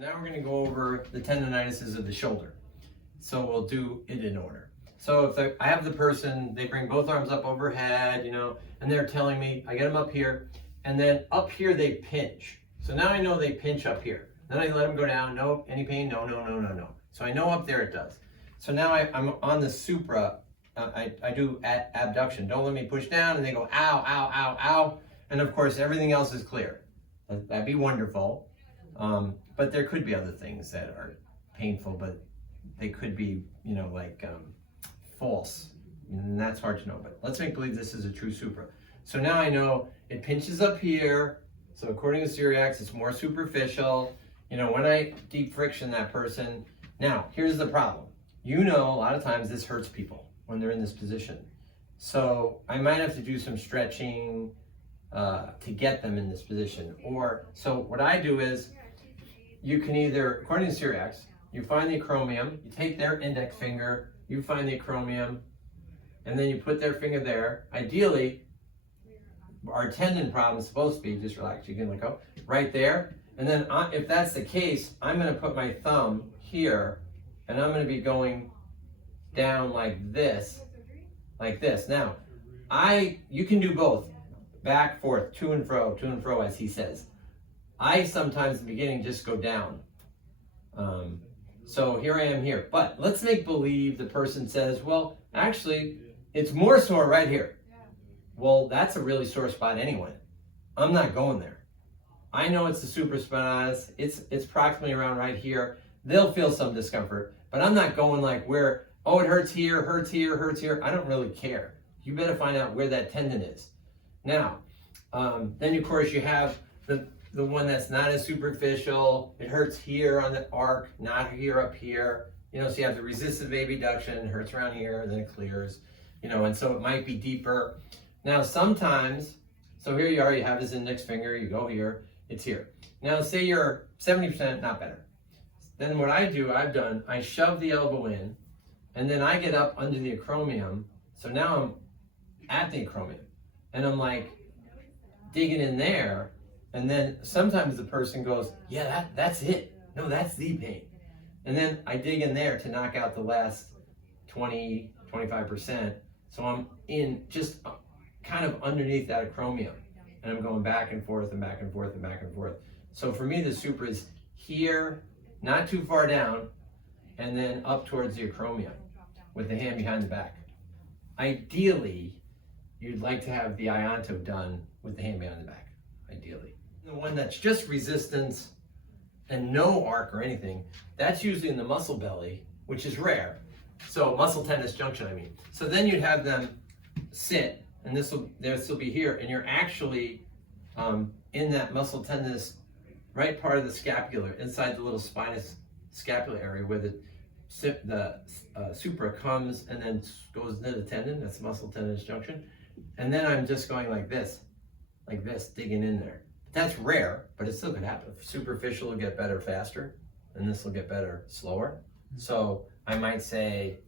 Now we're going to go over the tendinitises of the shoulder. So we'll do it in order. So if I have the person, they bring both arms up overhead, and they're telling me, I get them up here, and then up here they pinch. So now I know they pinch up here. Then I let them go down. No, any pain? No, no, no, no, no. So I know up there it does. So now I'm on the supra. I do abduction. Don't let me push down, and they go ow, ow, ow, ow. And of course, everything else is clear. That'd be wonderful. But there could be other things that are painful, but they could be, false. And that's hard to know. But let's make believe this is a true supra. So now I know it pinches up here. So according to Syriacs, it's more superficial. When I deep friction that person. Now, here's the problem. A lot of times this hurts people when they're in this position. So I might have to do some stretching to get them in this position. So what I do is, you can either, according to Syriacs, you find the acromion, you take their index finger, you find the acromion, and then you put their finger there. Ideally, our tendon problem is supposed to be, just relax, you can let go, right there. And then if that's the case, I'm going to put my thumb here, and I'm going to be going down like this. Now, you can do both, back, forth, to and fro, as he says. I sometimes in the beginning just go down. So here I am here. But let's make believe the person says, well, actually, it's more sore right here. Well, that's a really sore spot anyway. I'm not going there. I know it's the supraspinatus. It's approximately around right here. They'll feel some discomfort, but I'm not going like where, oh, it hurts here, hurts here, hurts here. I don't really care. You better find out where that tendon is. Now, then of course you have the one that's not as superficial. It hurts here on the arc, not here up here. So you have the resistive abduction, it hurts around here, and then it clears. And so it might be deeper. Now sometimes, so here you are, you have his index finger, you go here, it's here. Now say you're 70% not better. Then what I shove the elbow in, and then I get up under the acromion. So now I'm at the acromion, and I'm like digging in there. And then sometimes the person goes, yeah, that's it. No, that's the pain. And then I dig in there to knock out the last 20, 25%. So I'm in just kind of underneath that acromion. And I'm going back and forth and back and forth and back and forth. So for me, the supra is here, not too far down, and then up towards the acromion with the hand behind the back. Ideally, you'd like to have the ionto done with the hand behind the back, ideally. The one that's just resistance and no arc or anything, that's usually in the muscle belly, which is rare. So muscle tendinous junction, I mean. So then you'd have them sit, and this will be here, and you're actually in that muscle tendinous right part of the scapula, inside the little spinous scapula area where the supra comes and then goes into the tendon. That's muscle tendinous junction. And then I'm just going like this, digging in there. That's rare, but it still could happen. Superficial will get better faster, and this will get better slower. So I might say,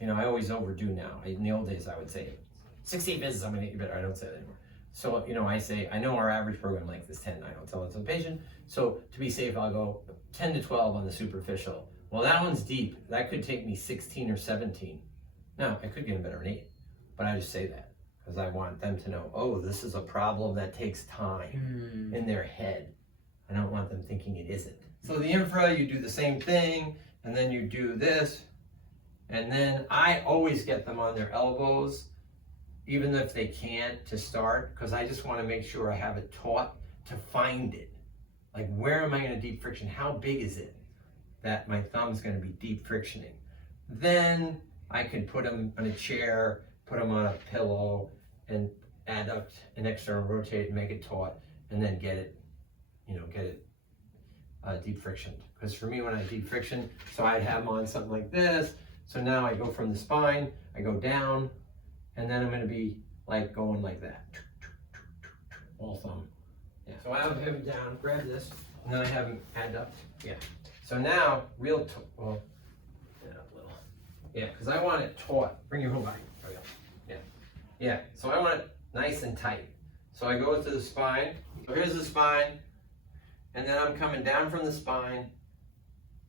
I always overdo now. In the old days, I would say 16 visits, I'm gonna get you better. I don't say that anymore. So, I say, I know our average program length is 10. I don't tell it to the patient. So to be safe, I'll go 10 to 12 on the superficial. Well, that one's deep. That could take me 16 or 17. Now, I could get them better than 8, but I just say that because I want them to know, oh, this is a problem that takes time in their head. I don't want them thinking it isn't. So the infra, you do the same thing, and then you do this, and then I always get them on their elbows, even if they can't, to start, because I just want to make sure I have it taught to find it. Like, where am I going to deep friction? How big is it that my thumb's going to be deep frictioning? Then I can put them on a chair, put them on a pillow, and adduct and external rotate and make it taut, and then get it deep frictioned. Because for me, when I deep friction, so I'd have them on something like this. So now I go from the spine, I go down, and then I'm going to be like going like that. All thumb. Yeah. So I have him down, grab this, and then I have him adduct. Yeah. So now, well, yeah, a little. Yeah, because I want it taut. Bring your whole body. There we go. Yeah. Yeah. So I want it nice and tight. So I go to the spine. So here's the spine. and then I'm coming down from the spine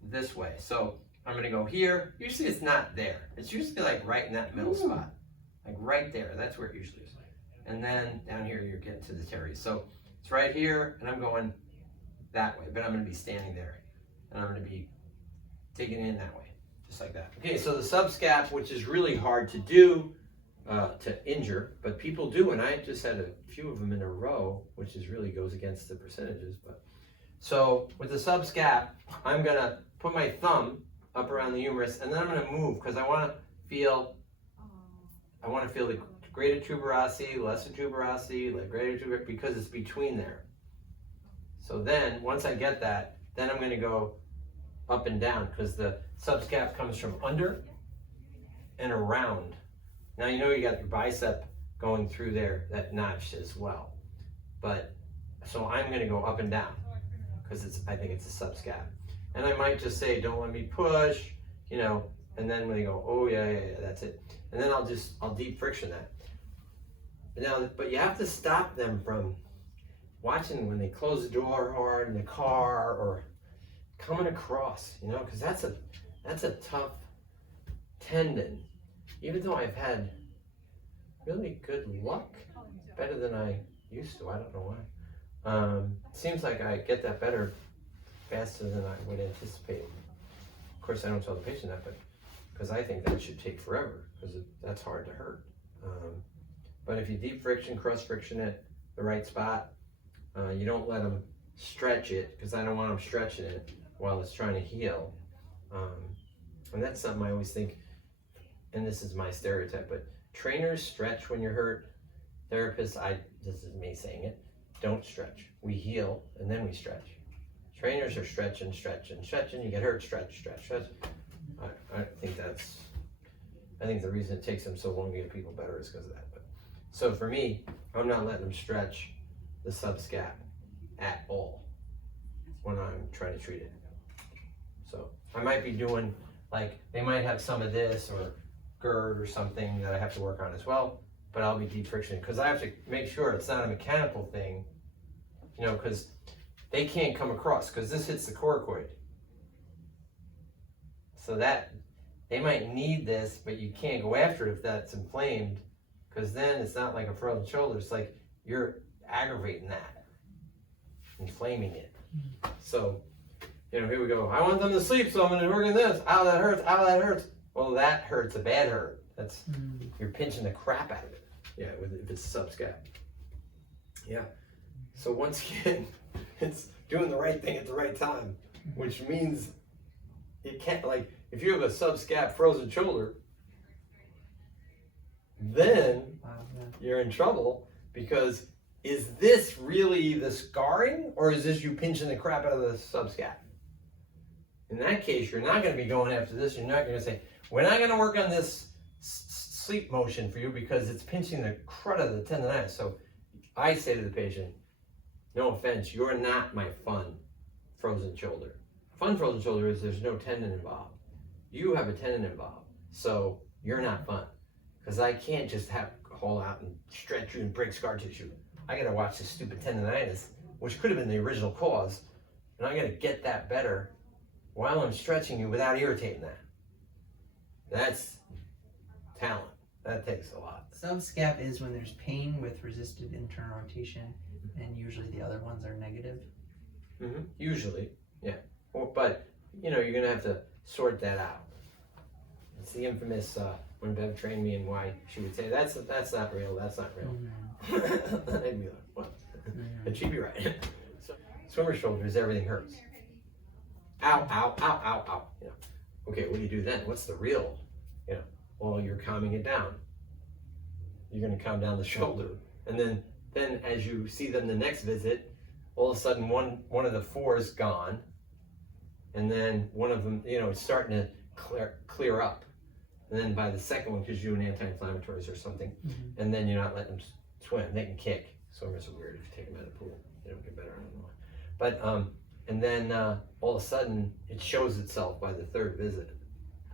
this way. So I'm gonna go here. Usually it's not there. It's usually like right in that middle spot. Like right there, that's where it usually is. And then down here you're getting to the teres. So it's right here, and I'm going that way, but I'm gonna be standing there. And I'm gonna be taking it in that way, just like that. Okay, so the subscap, which is really hard to do, to injure, but people do, and I just had a few of them in a row, which is really goes against the percentages. But so with the subscap, I'm gonna put my thumb up around the humerus, and then I'm gonna move because I want to feel the greater tuberosity, lesser tuberosity, like greater tuberosity, because it's between there. So then once I get that, then I'm gonna go up and down because the subscap comes from under and around. Now you know you got your bicep going through there, that notch as well. But so I'm going to go up and down because I think it's a subscap. And I might just say, don't let me push, you know, and then when they go, oh yeah, that's it. And then I'll deep friction that. Now, but you have to stop them from watching when they close the door hard in the car or coming across, you know, because that's a tough tendon. Even though I've had really good luck, better than I used to, I don't know why. Seems like I get that better faster than I would anticipate. Of course, I don't tell the patient that, but because I think that should take forever, because that's hard to hurt. But if you deep friction, cross friction it, the right spot, you don't let them stretch it, because I don't want them stretching it while it's trying to heal. And that's something I always think, and this is my stereotype, but trainers stretch when you're hurt. Therapists, this is me saying it, don't stretch. We heal and then we stretch. Trainers are stretching, you get hurt, stretch. I think the reason it takes them so long to get people better is because of that. But so for me, I'm not letting them stretch the subscap at all when I'm trying to treat it. So I might be doing, like, they might have some of this or GERD or something that I have to work on as well, but I'll be deep friction because I have to make sure it's not a mechanical thing, you know, because they can't come across because this hits the coracoid. So that they might need this, but you can't go after it if that's inflamed, because then it's not like a frozen shoulder. It's like you're aggravating that, inflaming it. So, you know, here we go. I want them to sleep, so I'm going to work on this. Ow, that hurts. Ow, that hurts. Well, that hurts a bad hurt. That's you're pinching the crap out of it. Yeah, if it's subscap. Yeah. So once again, it's doing the right thing at the right time, which means it can't, like, if you have a subscap frozen shoulder, then you're in trouble, because is this really the scarring, or is this you pinching the crap out of the subscap? In that case, you're not going to be going after this. You're not going to say, we're not going to work on this sleep motion for you because it's pinching the crud of the tendonitis. So I say to the patient, no offense, you're not my fun frozen shoulder. Fun frozen shoulder is there's no tendon involved. You have a tendon involved, so you're not fun. Because I can't just haul out and stretch you and break scar tissue. I got to watch this stupid tendonitis, which could have been the original cause, and I got to get that better while I'm stretching you without irritating that. That's talent. That takes a lot. Subscap is when there's pain with resisted internal rotation, and usually the other ones are negative. Usually, yeah. But, you know, you're going to have to sort that out. It's the infamous, when Bev trained me and why she would say, that's not real, that's not real. I'd be like, what? And she'd be right. So, swimmer shoulders, everything hurts. Ow, ow, ow, ow, ow. You know, okay, what do you do then? What's the real? You know, well, you're calming it down. You're going to calm down the shoulder. And then as you see them the next visit, all of a sudden one of the four is gone. And then one of them, you know, it's starting to clear up. And then by the second one, because you do an anti-inflammatories or something, and then you're not letting them swim. They can kick. Swimmers are weird if you take them out of the pool. They don't get better, I don't know. But, and then all of a sudden, it shows itself by the third visit.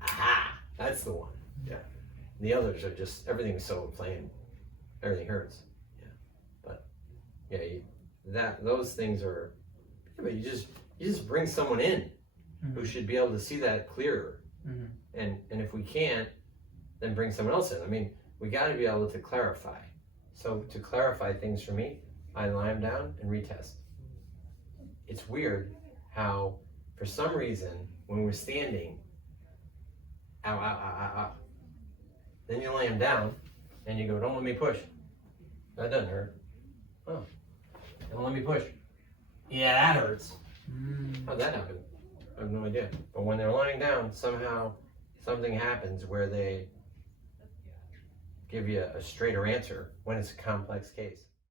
Aha! That's the one. Yeah. And the others are just, everything's so inflamed. Everything hurts. Yeah. But, yeah, those things are Yeah, but you just bring someone in who should be able to see that clearer. And if we can't, then bring someone else in. I mean, we got to be able to clarify. So to clarify things for me, I lie them down and retest. It's weird how, for some reason, when we're standing, ow, ow, ow, ow, ow. Then you lay them down and you go, don't let me push. That doesn't hurt. Oh, don't let me push. Yeah, that hurts. How'd that happen? I have no idea. But when they're lying down, somehow something happens where they give you a straighter answer when it's a complex case.